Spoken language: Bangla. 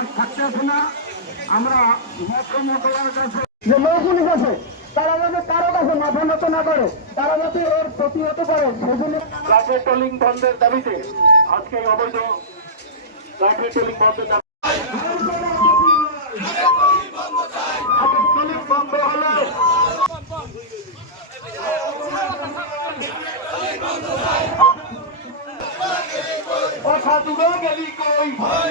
কাজ থাকতেছে না। আমরা মুখ্যমন্ত্রীর কাছে যে লোকগুলি আছে তারা যাতে কারো কাছে মাথা নত না করে, তারা যাতে এর প্রতিহত করে সেগুলি। রাইফেল ট্রোলিং বন্ধের দাবিতে আজকে অবৈধ রাইফেল ট্রোলিং বন্ধের দাবি বন্ধ হলে কথা তুলে গেলি কই। ভাই